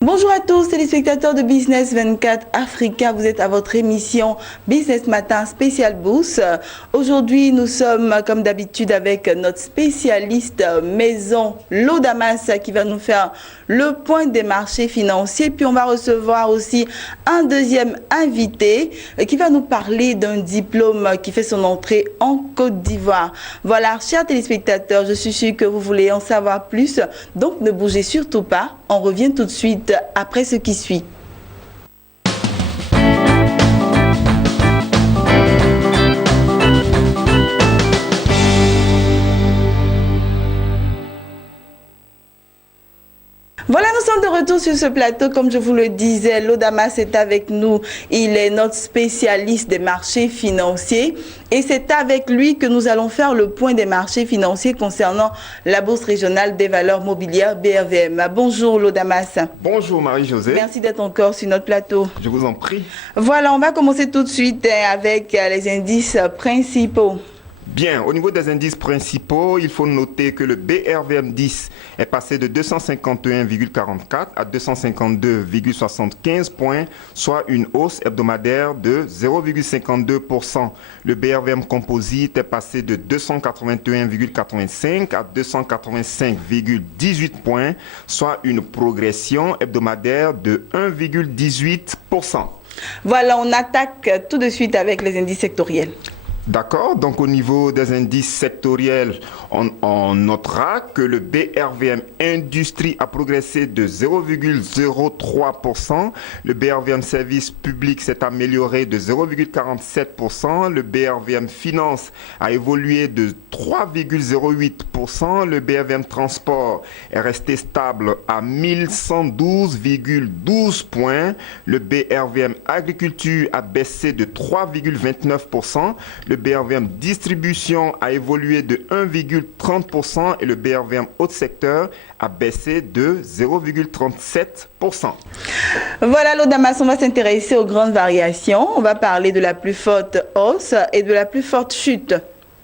Bonjour à tous, téléspectateurs de Business 24 Africa. Vous êtes à votre émission Business Matin spécial Bourse. Aujourd'hui, nous sommes comme d'habitude avec notre spécialiste maison Lodamas qui va nous faire le point des marchés financiers. Puis on va recevoir aussi un deuxième invité qui va nous parler d'un diplôme qui fait son entrée en Côte d'Ivoire. Voilà, chers téléspectateurs, je suis sûre que vous voulez en savoir plus. Donc ne bougez surtout pas. On revient tout de suite après ce qui suit. Voilà, nous sommes de retour sur ce plateau. Comme je vous le disais, Lodamas est avec nous. Il est notre spécialiste des marchés financiers. Et c'est avec lui que nous allons faire le point des marchés financiers concernant la Bourse régionale des valeurs mobilières BRVM. Bonjour Lodamas. Bonjour Marie-Josée. Merci d'être encore sur notre plateau. Je vous en prie. Voilà, on va commencer tout de suite avec les indices principaux. Bien, au niveau des indices principaux, il faut noter que le BRVM10 est passé de 251,44 à 252,75 points, soit une hausse hebdomadaire de 0,52%. Le BRVM Composite est passé de 281,85 à 285,18 points, soit une progression hebdomadaire de 1,18%. Voilà, on attaque tout de suite avec les indices sectoriels. D'accord, donc au niveau des indices sectoriels, on notera que le BRVM Industrie a progressé de 0,03%, le BRVM Service Public s'est amélioré de 0,47%, le BRVM Finance a évolué de 3,08%, le BRVM Transport est resté stable à 1112,12 points, le BRVM Agriculture a baissé de 3,29%, le BRVM Distribution a évolué de 1,30% et le BRVM Haut Secteur a baissé de 0,37%. Voilà, Lodamas, on va s'intéresser aux grandes variations. On va parler de la plus forte hausse et de la plus forte chute.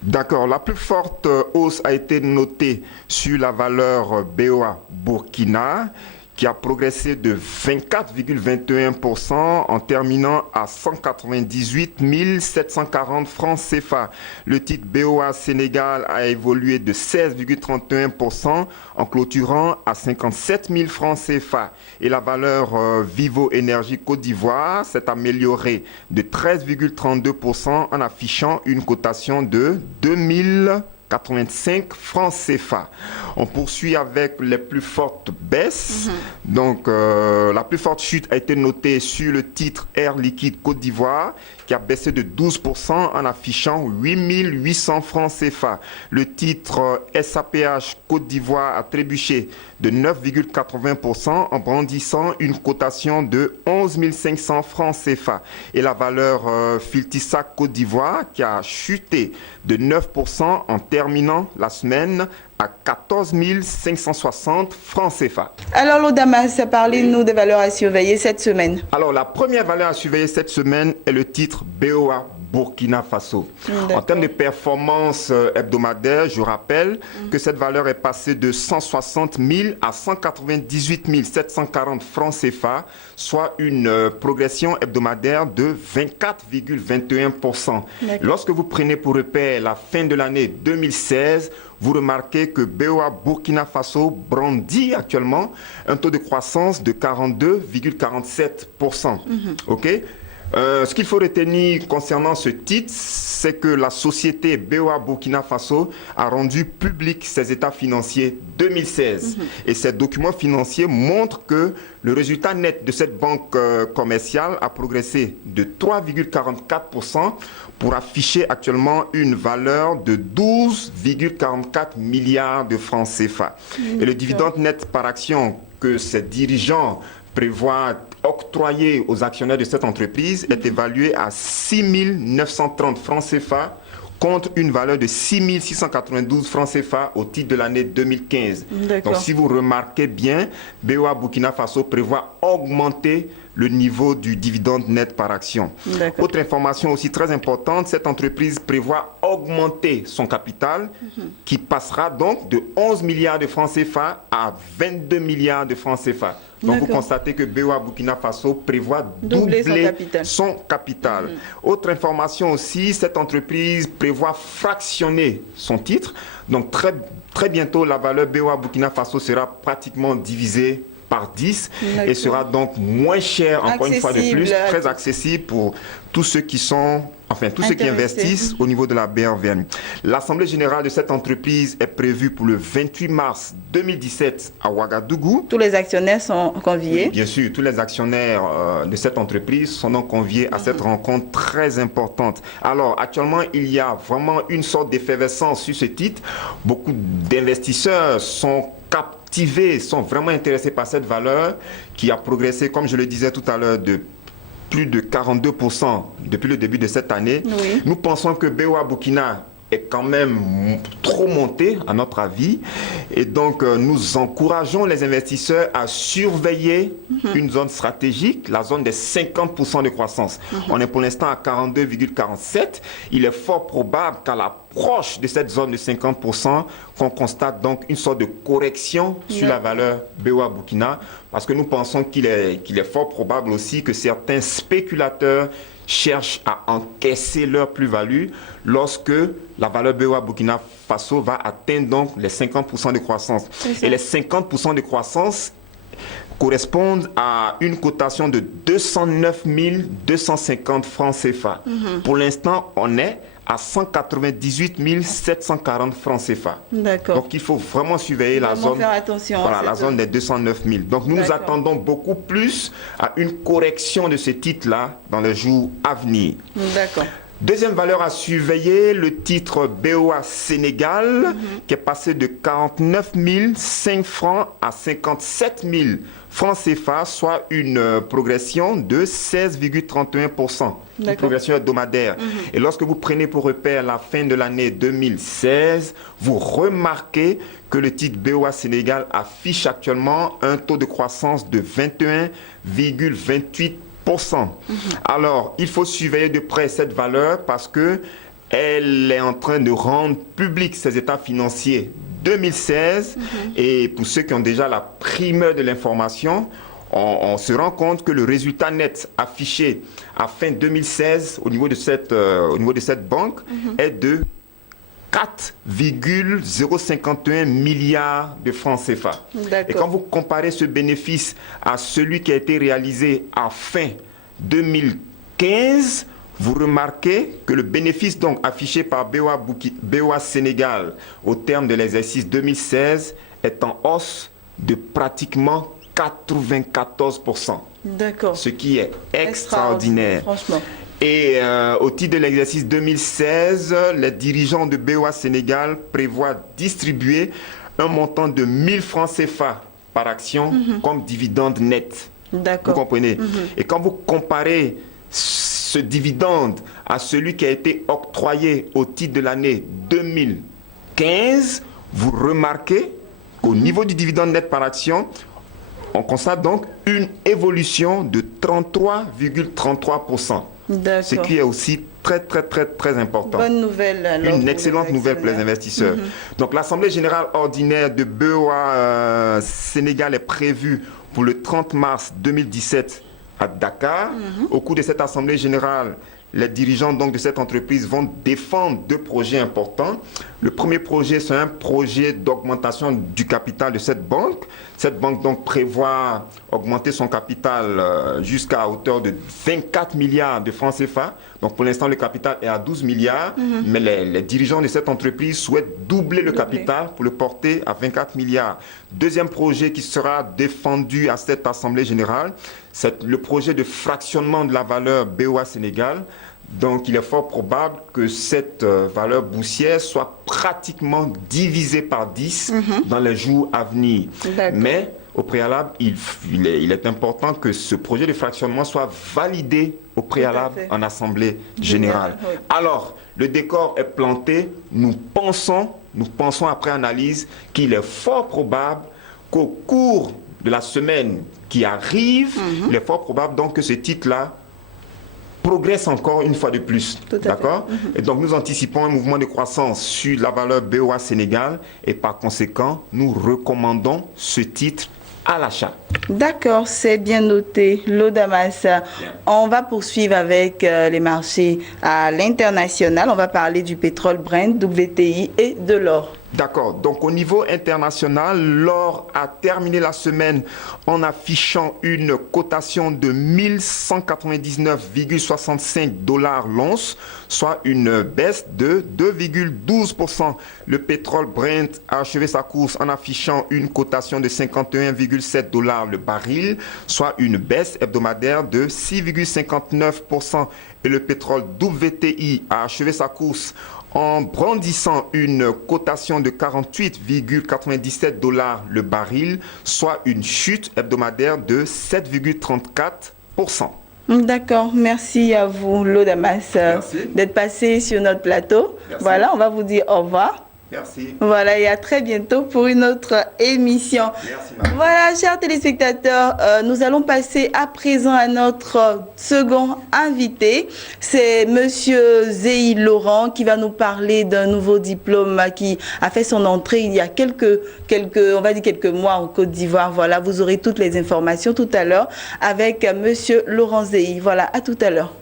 D'accord, la plus forte hausse a été notée sur la valeur BOA Burkina, qui a progressé de 24,21% en terminant à 198 740 francs CFA. Le titre BOA Sénégal a évolué de 16,31% en clôturant à 57 000 francs CFA. Et la valeur Vivo Énergie Côte d'Ivoire s'est améliorée de 13,32% en affichant une cotation de 2085 francs CFA. On poursuit avec les plus fortes baisses. Donc, la plus forte chute a été notée sur le titre Air Liquide Côte d'Ivoire, qui a baissé de 12% en affichant 8 800 francs CFA. Le titre SAPH Côte d'Ivoire a trébuché de 9,80% en brandissant une cotation de 11 500 francs CFA. Et la valeur Filtissac Côte d'Ivoire qui a chuté de 9% en terminant la semaine à 14 560 francs CFA. Alors, Lodamas, parlez-nous des valeurs à surveiller cette semaine. Alors, la première valeur à surveiller cette semaine est le titre BOA Burkina Faso. En termes de performance hebdomadaire, je rappelle que cette valeur est passée de 160 000 à 198 740 francs CFA, soit une progression hebdomadaire de 24,21%. Lorsque vous prenez pour repère la fin de l'année 2016, vous remarquez que BOA Burkina Faso brandit actuellement un taux de croissance de 42,47%. OK ? Ce qu'il faut retenir concernant ce titre, c'est que la société BOA Burkina Faso a rendu public ses états financiers 2016. Et ces documents financiers montrent que le résultat net de cette banque commerciale a progressé de 3,44% pour afficher actuellement une valeur de 12,44 milliards de francs CFA. Et le dividende net par action que ses dirigeants prévoient octroyer aux actionnaires de cette entreprise est évalué à 6 930 francs CFA contre une valeur de 6 692 francs CFA au titre de l'année 2015. Donc si vous remarquez bien, BOA Burkina Faso prévoit augmenter le niveau du dividende net par action. Autre information aussi très importante, cette entreprise prévoit augmenter son capital qui passera donc de 11 milliards de francs CFA à 22 milliards de francs CFA. Donc vous constatez que BOA Burkina Faso prévoit doubler son capital. Autre information aussi, cette entreprise prévoit fractionner son titre. Donc très bientôt, la valeur BOA Burkina Faso sera pratiquement divisée par 10 et sera donc moins cher, encore une fois de plus, très accessible pour tous ceux qui sont, enfin tous ceux qui investissent au niveau de la BRVM. L'Assemblée générale de cette entreprise est prévue pour le 28 mars 2017 à Ouagadougou. Tous les actionnaires sont conviés. Oui, bien sûr, tous les actionnaires de cette entreprise sont donc conviés à cette rencontre très importante. Alors, actuellement, il y a vraiment une sorte d'effervescence sur ce titre. Beaucoup d'investisseurs sont captivés, sont vraiment intéressés par cette valeur qui a progressé, comme je le disais tout à l'heure, de plus de 42% depuis le début de cette année. Nous pensons que BOA Burkina est quand même trop monté, à notre avis. Et donc, nous encourageons les investisseurs à surveiller une zone stratégique, la zone des 50% de croissance. On est pour l'instant à 42,47. Il est fort probable qu'à l'approche de cette zone de 50%, qu'on constate donc une sorte de correction sur la valeur BOA Burkina, parce que nous pensons qu'il est fort probable aussi que certains spéculateurs cherchent à encaisser leur plus-value lorsque la valeur BOA Burkina Faso va atteindre donc les 50% de croissance. Et les 50% de croissance correspondent à une cotation de 209 250 francs CFA. Pour l'instant, on est à 198 740 francs CFA. Donc il faut vraiment surveiller la zone, la zone des 209 000. Donc nous nous attendons beaucoup plus à une correction de ce titre-là dans les jours à venir. Deuxième valeur à surveiller, le titre BOA Sénégal, qui est passé de 49 005 francs à 57 000 francs CFA, soit une progression de 16,31%. Une progression hebdomadaire. Et lorsque vous prenez pour repère la fin de l'année 2016, vous remarquez que le titre BOA Sénégal affiche actuellement un taux de croissance de 21,28%. Alors, il faut surveiller de près cette valeur parce que elle est en train de rendre public ses états financiers 2016. Et pour ceux qui ont déjà la primeur de l'information, on se rend compte que le résultat net affiché à fin 2016 au niveau de cette banque est de 4,051 milliards de francs CFA. Et quand vous comparez ce bénéfice à celui qui a été réalisé à fin 2015, vous remarquez que le bénéfice donc affiché par BOA Sénégal au terme de l'exercice 2016 est en hausse de pratiquement 94%. Ce qui est extraordinaire. Franchement. Et au titre de l'exercice 2016, les dirigeants de BOA Sénégal prévoient distribuer un montant de 1000 francs CFA par action comme dividende net. Vous comprenez? Et quand vous comparez ce dividende à celui qui a été octroyé au titre de l'année 2015, vous remarquez qu'au niveau du dividende net par action, on constate donc une évolution de 33,33%. Ce qui est aussi très important. Bonne nouvelle. Une excellente nouvelle pour les investisseurs. Donc l'Assemblée générale ordinaire de BOA Sénégal est prévue pour le 30 mars 2017 à Dakar. Au cours de cette Assemblée générale, les dirigeants donc de cette entreprise vont défendre deux projets importants. Le premier projet, c'est un projet d'augmentation du capital de cette banque. Cette banque donc prévoit augmenter son capital jusqu'à hauteur de 24 milliards de francs CFA. Donc pour l'instant, le capital est à 12 milliards, mais les dirigeants de cette entreprise souhaitent doubler le capital pour le porter à 24 milliards. Deuxième projet qui sera défendu à cette Assemblée générale, c'est le projet de fractionnement de la valeur BOA Sénégal. Donc, il est fort probable que cette valeur boursière soit pratiquement divisée par 10 dans les jours à venir. Mais, au préalable, il est important que ce projet de fractionnement soit validé au préalable en Assemblée générale. Alors, le décor est planté. Nous pensons après analyse qu'il est fort probable qu'au cours de la semaine qui arrive, il est fort probable donc que ce titre-là progresse encore une fois de plus. D'accord? Et donc nous anticipons un mouvement de croissance sur la valeur BOA Sénégal et par conséquent, nous recommandons ce titre à l'achat. D'accord, c'est bien noté. L'Odamas, on va poursuivre avec les marchés à l'international. On va parler du pétrole Brent, WTI et de l'or. D'accord. Donc, au niveau international, l'or a terminé la semaine en affichant une cotation de 1199,65 $ l'once, soit une baisse de 2,12%. Le pétrole Brent a achevé sa course en affichant une cotation de 51,7 $ le baril, soit une baisse hebdomadaire de 6,59%. Et le pétrole WTI a achevé sa course en brandissant une cotation de 48,97 $ le baril, soit une chute hebdomadaire de 7,34%. D'accord, merci à vous, L'Odamas, d'être passé sur notre plateau. Merci. Voilà, on va vous dire au revoir. Merci. Voilà, et à très bientôt pour une autre émission. Merci, madame. Voilà, chers téléspectateurs, nous allons passer à présent à notre second invité. C'est Monsieur Zeyi Laurent qui va nous parler d'un nouveau diplôme qui a fait son entrée il y a quelques mois en Côte d'Ivoire. Voilà, vous aurez toutes les informations tout à l'heure avec Monsieur Laurent Zeyi. Voilà, à tout à l'heure.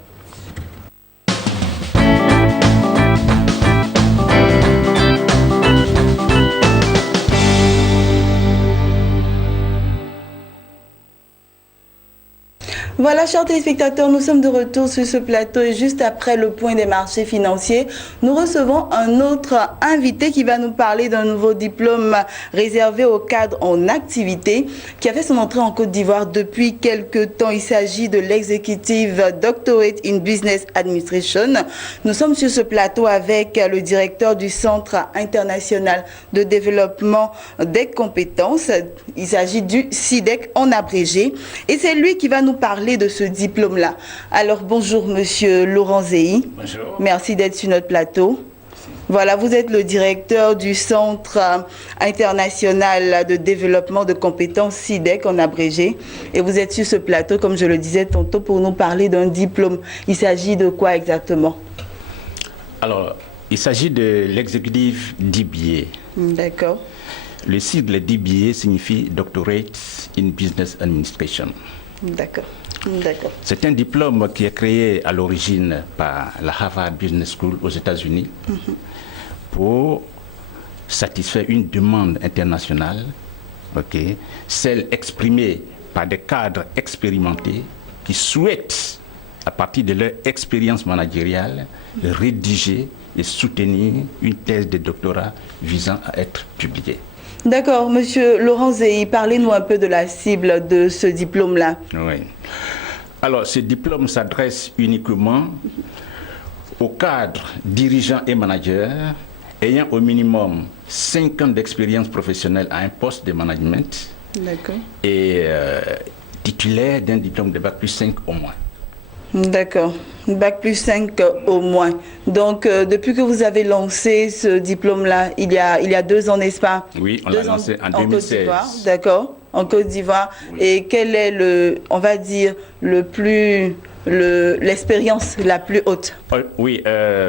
Voilà, chers téléspectateurs, nous sommes de retour sur ce plateau et juste après le point des marchés financiers, nous recevons un autre invité qui va nous parler d'un nouveau diplôme réservé aux cadres en activité qui a fait son entrée en Côte d'Ivoire depuis quelques temps. Il s'agit de l'Executive Doctorate in Business Administration. Nous sommes sur ce plateau avec le directeur du Centre international de développement des compétences. Il s'agit du CIDEC en abrégé et c'est lui qui va nous parler de ce diplôme-là. Alors bonjour Monsieur Laurent Zeyi. Bonjour. Merci d'être sur notre plateau. Voilà, vous êtes le directeur du Centre international de développement de compétences CIDEC en abrégé et vous êtes sur ce plateau, comme je le disais tantôt, pour nous parler d'un diplôme. Il s'agit de quoi exactement? Alors, il s'agit de l'exécutif DBA. D'accord. Le sigle DBA signifie Doctorate in Business Administration. D'accord. D'accord. C'est un diplôme qui est créé à l'origine par la Harvard Business School aux États-Unis pour satisfaire une demande internationale, celle exprimée par des cadres expérimentés qui souhaitent, à partir de leur expérience managériale, rédiger et soutenir une thèse de doctorat visant à être publiée. D'accord, Monsieur Laurent Zeyi, parlez-nous un peu de la cible de ce diplôme-là. Oui. Alors, ce diplôme s'adresse uniquement aux cadres, dirigeants et managers ayant au minimum 5 ans d'expérience professionnelle à un poste de management et titulaires d'un diplôme de Bac plus 5 au moins. D'accord. Bac plus 5 au moins. Donc, depuis que vous avez lancé ce diplôme-là, il y a 2 ans, n'est-ce pas? Oui, on l'a lancé en 2016. D'accord, en Côte d'Ivoire. Oui. Et quel est l'expérience la plus haute? Oui,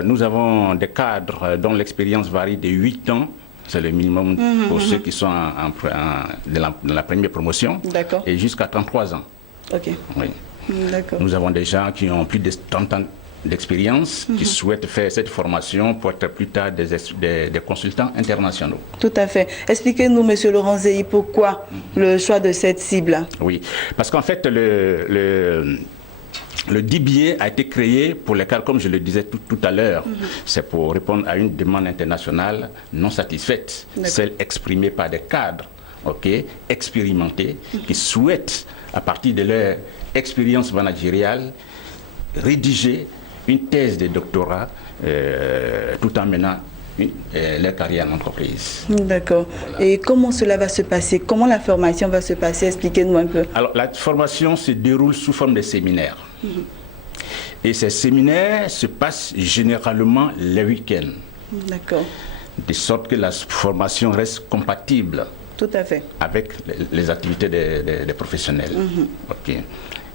nous avons des cadres dont l'expérience varie de 8 ans. C'est le minimum pour ceux qui sont dans la première promotion. D'accord. Et jusqu'à 33 ans. OK. Oui. Nous avons des gens qui ont plus de 30 ans d'expérience, qui souhaitent faire cette formation pour être plus tard des consultants internationaux. Tout à fait. Expliquez-nous, Monsieur Laurent Zeyi, pourquoi le choix de cette cible? Oui, parce qu'en fait, le DBA a été créé pour les cadres, comme je le disais tout à l'heure. C'est pour répondre à une demande internationale non satisfaite, celle exprimée par des cadres expérimentés qui souhaitent, à partir de leur expérience managériale, rédiger une thèse de doctorat tout en menant leur carrière en entreprise. D'accord. Voilà. Et comment cela va se passer? Comment la formation va se passer? Expliquez-nous un peu. Alors, la formation se déroule sous forme de séminaires. Et ces séminaires se passent généralement les week-ends. D'accord. De sorte que la formation reste compatible Tout à fait. Avec les activités des professionnels. Ok.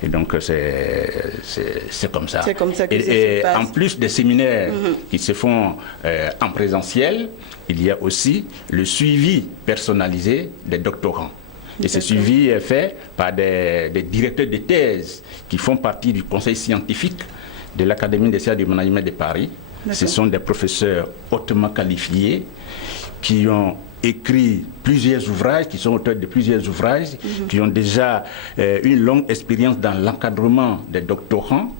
Et donc, c'est comme ça. C'est comme ça que ça et se passe. En plus des séminaires qui se font en présentiel, il y a aussi le suivi personnalisé des doctorants. Et ce suivi est fait par des directeurs de thèse qui font partie du conseil scientifique de l'Académie des sciences du management de Paris. Ce sont des professeurs hautement qualifiés qui ont écrit plusieurs ouvrages, qui sont auteurs de plusieurs ouvrages, qui ont déjà une longue expérience dans l'encadrement des doctorants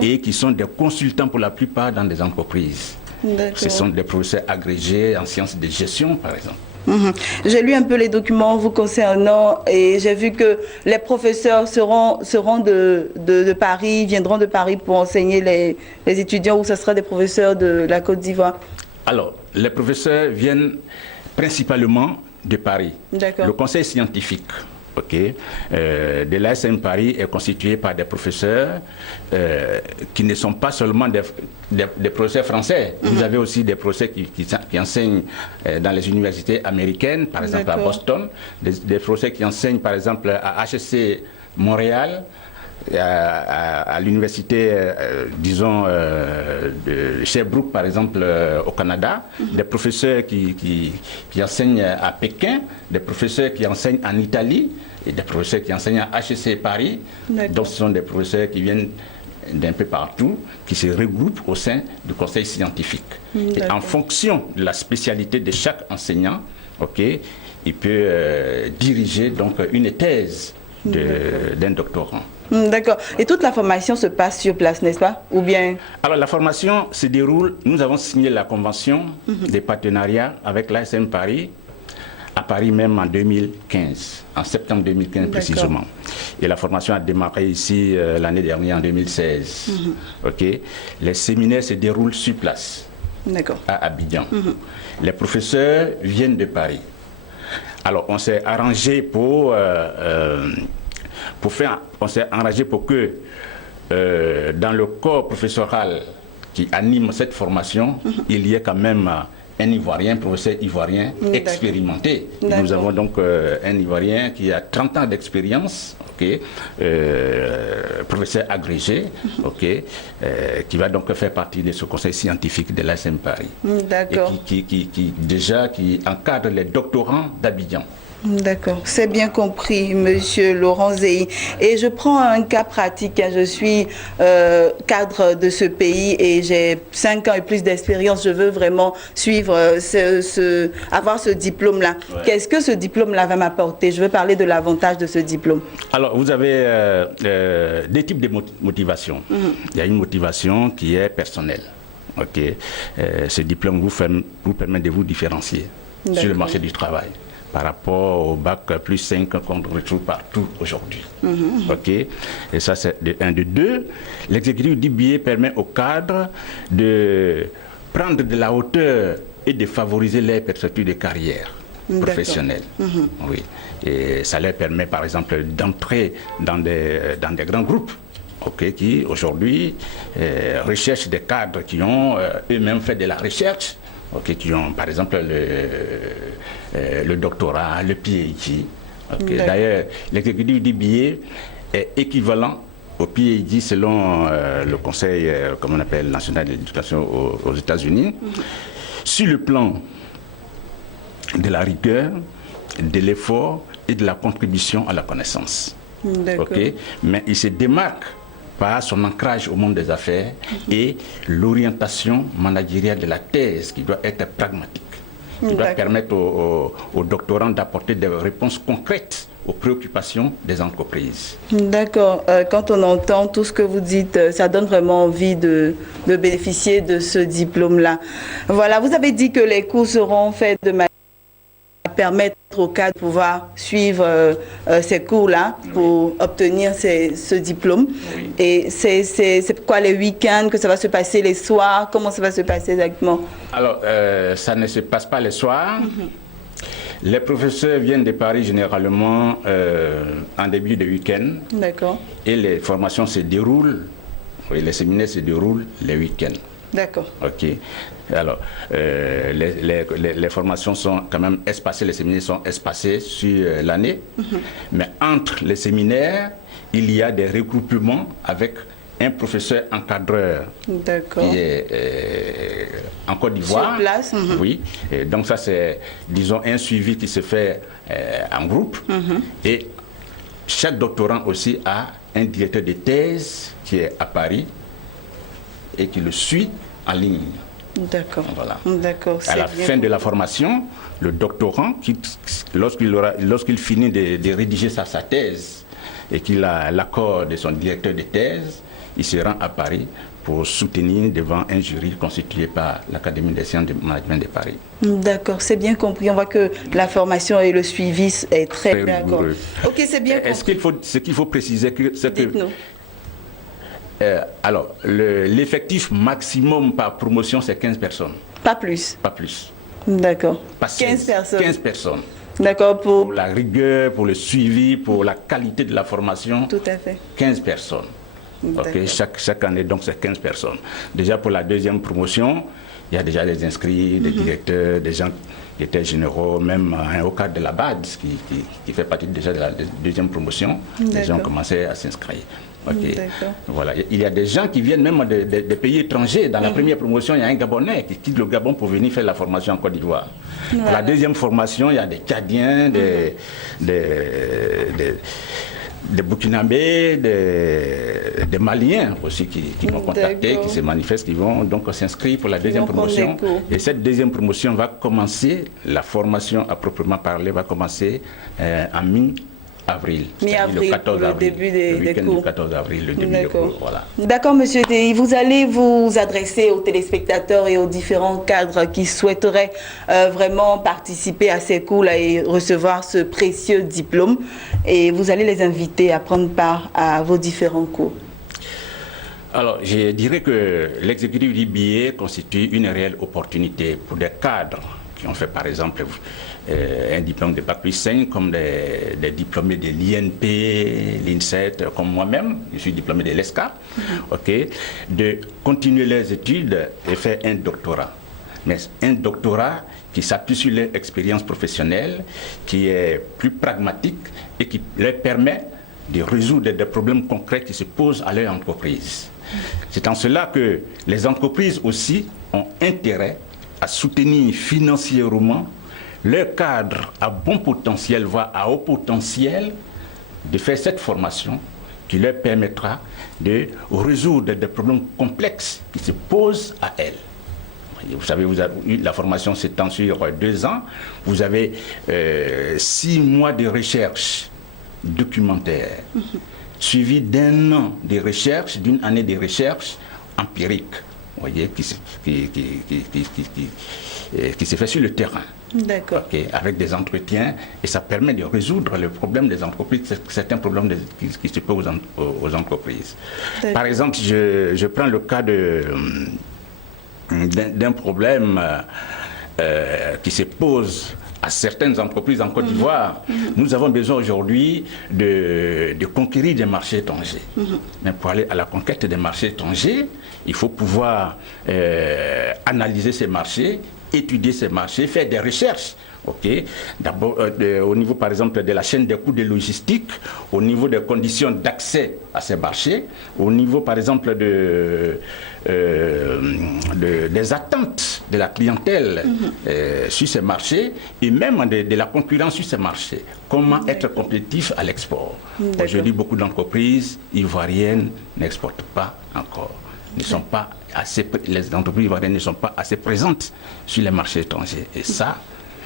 et qui sont des consultants pour la plupart dans des entreprises. Ce sont des professeurs agrégés en sciences de gestion, par exemple. J'ai lu un peu les documents vous concernant et j'ai vu que les professeurs seront de Paris, viendront de Paris pour enseigner les étudiants, ou ce sera des professeurs de la Côte d'Ivoire? Alors, les professeurs viennent principalement de Paris. Le conseil scientifique de l'ASM Paris est constitué par des professeurs qui ne sont pas seulement des professeurs français. Vous avez aussi des professeurs qui enseignent dans les universités américaines, par exemple à Boston, des professeurs qui enseignent par exemple à HEC Montréal, à l'université, disons, de Sherbrooke, par exemple, au Canada, des professeurs qui enseignent à Pékin, des professeurs qui enseignent en Italie, et des professeurs qui enseignent à HEC Paris. Donc, ce sont des professeurs qui viennent d'un peu partout, qui se regroupent au sein du conseil scientifique. Et en fonction de la spécialité de chaque enseignant, il peut diriger donc une thèse d'un doctorant. D'accord. Et toute la formation se passe sur place, n'est-ce pas? Ou bien... Alors la formation se déroule, nous avons signé la convention des partenariats avec l'ASM Paris, à Paris même en 2015, en septembre 2015 précisément. Et la formation a démarré ici l'année dernière en 2016. Les séminaires se déroulent sur place, à Abidjan. Les professeurs viennent de Paris. Alors on s'est arrangé pour que dans le corps professoral qui anime cette formation, il y ait quand même un Ivoirien, professeur ivoirien expérimenté. Nous avons donc un Ivoirien qui a 30 ans d'expérience, professeur agrégé, qui va donc faire partie de ce conseil scientifique de l'ASM Paris. Et qui encadre les doctorants d'Abidjan. D'accord, c'est bien compris, Monsieur Laurent Zéhi. Et je prends un cas pratique. Je suis cadre de ce pays et j'ai 5 ans et plus d'expérience. Je veux vraiment suivre, avoir ce diplôme-là. Qu'est-ce que ce diplôme-là va m'apporter? Je veux parler de l'avantage de ce diplôme. Alors, vous avez des types de motivation. Il y a une motivation qui est personnelle. Ce diplôme vous permet de vous différencier sur le marché du travail par rapport au bac plus 5 qu'on retrouve partout aujourd'hui. Et ça, c'est de 1. De 2, l'exécutif du billet permet aux cadres de prendre de la hauteur et de favoriser les perspectives de carrière professionnelle. Et ça leur permet, par exemple, d'entrer dans des grands groupes qui, aujourd'hui, recherchent des cadres qui ont eux-mêmes fait de la recherche, qui ont, par exemple, le doctorat, le PhD. D'ailleurs, l'exécutif du billet est équivalent au PhD selon le Conseil, comme on appelle, national de l'éducation aux États-Unis, sur le plan de la rigueur, de l'effort et de la contribution à la connaissance. Mais il se démarque par son ancrage au monde des affaires et l'orientation managériale de la thèse qui doit être pragmatique, qui doit permettre aux doctorants d'apporter des réponses concrètes aux préoccupations des entreprises. D'accord. Quand on entend tout ce que vous dites, ça donne vraiment envie de bénéficier de ce diplôme-là. Voilà, vous avez dit que les cours seront faits de manière à permettre aux cadres de pouvoir suivre ces cours-là pour obtenir ce diplôme. Et c'est quoi les week-ends, que ça va se passer les soirs? Comment ça va se passer exactement? Alors, ça ne se passe pas les soirs. Les professeurs viennent de Paris généralement en début de week-end. Et les formations se déroulent, les séminaires se déroulent les week-ends. D'accord. OK. Alors, les formations sont quand même espacées, les séminaires sont espacés sur l'année, mais entre les séminaires, il y a des regroupements avec un professeur encadreur qui est en Côte d'Ivoire. Sur place. Oui. Et donc ça, c'est, disons, un suivi qui se fait en groupe. Et chaque doctorant aussi a un directeur de thèse qui est à Paris et qui le suit en ligne. D'accord. Voilà. D'accord. À la fin de la formation, le doctorant, lorsqu'il finit de rédiger sa thèse et qu'il a l'accord de son directeur de thèse, il se rend à Paris pour soutenir devant un jury constitué par l'Académie des sciences de management de Paris. D'accord, c'est bien compris. On voit que la formation et le suivi est très bien rigoureux. Ok, c'est bien compris. Ce qu'il faut préciser, c'est que Dites-nous. alors, l'effectif maximum par promotion, c'est 15 personnes. Pas plus. Pas plus. D'accord. Pas 15 personnes. 15 personnes. D'accord, Pour la rigueur, pour le suivi, pour la qualité de la formation. Tout à fait. 15 personnes. Okay. Chaque année, donc, c'est 15 personnes. Déjà, pour la deuxième promotion, il y a déjà les inscrits, les directeurs, des gens qui étaient généraux, même un haut cadre de la BAD qui fait partie déjà de la deuxième promotion. Les gens ont commencé à s'inscrire. Okay. Voilà. Il y a des gens qui viennent même des pays étrangers. Dans la première promotion, il y a un Gabonais qui quitte le Gabon pour venir faire la formation en Côte d'Ivoire. Pour la deuxième formation, il y a des Tchadiens, des Burkinabés, des Maliens aussi qui m'ont contacté, qui se manifestent, qui vont donc s'inscrire pour la deuxième promotion. Et cette deuxième promotion va commencer, la formation à proprement parler va commencer en mi-avril. Mi-avril, le début des cours. Le 14 avril, le début des cours, voilà. D'accord, Monsieur Théi, vous allez vous adresser aux téléspectateurs et aux différents cadres qui souhaiteraient vraiment participer à ces cours là et recevoir ce précieux diplôme. Et vous allez les inviter à prendre part à vos différents cours. Alors, je dirais que l'exécutif du billet constitue une réelle opportunité pour des cadres qui ont fait, par exemple, un diplôme de Bac plus 5, comme des diplômés de l'INP, l'INSET, comme moi-même, je suis diplômé de l'ESCA, de continuer leurs études et faire un doctorat. Mais un doctorat qui s'appuie sur leur expérience professionnelle, qui est plus pragmatique et qui leur permet de résoudre des problèmes concrets qui se posent à leur entreprise. C'est en cela que les entreprises aussi ont intérêt à soutenir financièrement leur cadre à bon potentiel, voire à haut potentiel, de faire cette formation qui leur permettra de résoudre des problèmes complexes qui se posent à elles. Vous savez, la formation s'étend sur 2 ans. Vous avez 6 mois de recherche documentaire, suivi d'1 an de recherche, d'une année de recherche empirique, vous voyez, qui se fait sur le terrain. D'accord. Avec des entretiens, et ça permet de résoudre les problèmes des entreprises, certains problèmes qui se posent aux entreprises. Par exemple, je prends le cas d'un problème qui se pose à certaines entreprises en Côte d'Ivoire. Nous avons besoin aujourd'hui de conquérir des marchés étrangers. Mais pour aller à la conquête des marchés étrangers, il faut pouvoir analyser ces marchés, étudier ces marchés, faire des recherches. D'abord, au niveau, par exemple, de la chaîne des coûts de logistique, au niveau des conditions d'accès à ces marchés, au niveau, par exemple, des attentes de la clientèle sur ces marchés et même de la concurrence sur ces marchés. Comment être compétitif à l'export. Aujourd'hui, beaucoup d'entreprises ivoiriennes n'exportent pas encore. Les entreprises ivoiriennes ne sont pas assez présentes sur les marchés étrangers. Et ça,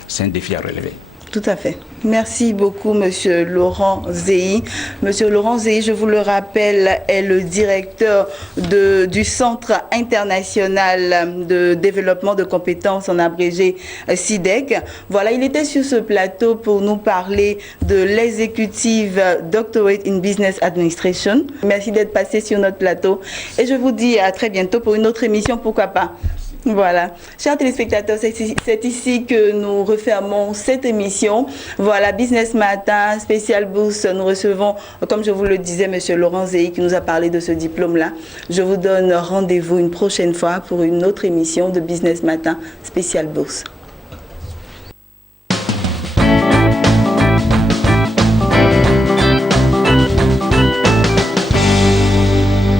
c'est un défi à relever. Tout à fait. Merci beaucoup, Monsieur Laurent Zéhi. Monsieur Laurent Zéhi, je vous le rappelle, est le directeur du Centre international de développement de compétences, en abrégé CIDEC. Voilà, il était sur ce plateau pour nous parler de l'exécutive Doctorate in Business Administration. Merci d'être passé sur notre plateau. Et je vous dis à très bientôt pour une autre émission, pourquoi pas. Merci. Voilà. Chers téléspectateurs, c'est ici que nous refermons cette émission. Voilà, Business Matin, spécial bourse. Nous recevons, comme je vous le disais, M. Laurent Zéhi qui nous a parlé de ce diplôme-là. Je vous donne rendez-vous une prochaine fois pour une autre émission de Business Matin, spécial bourse.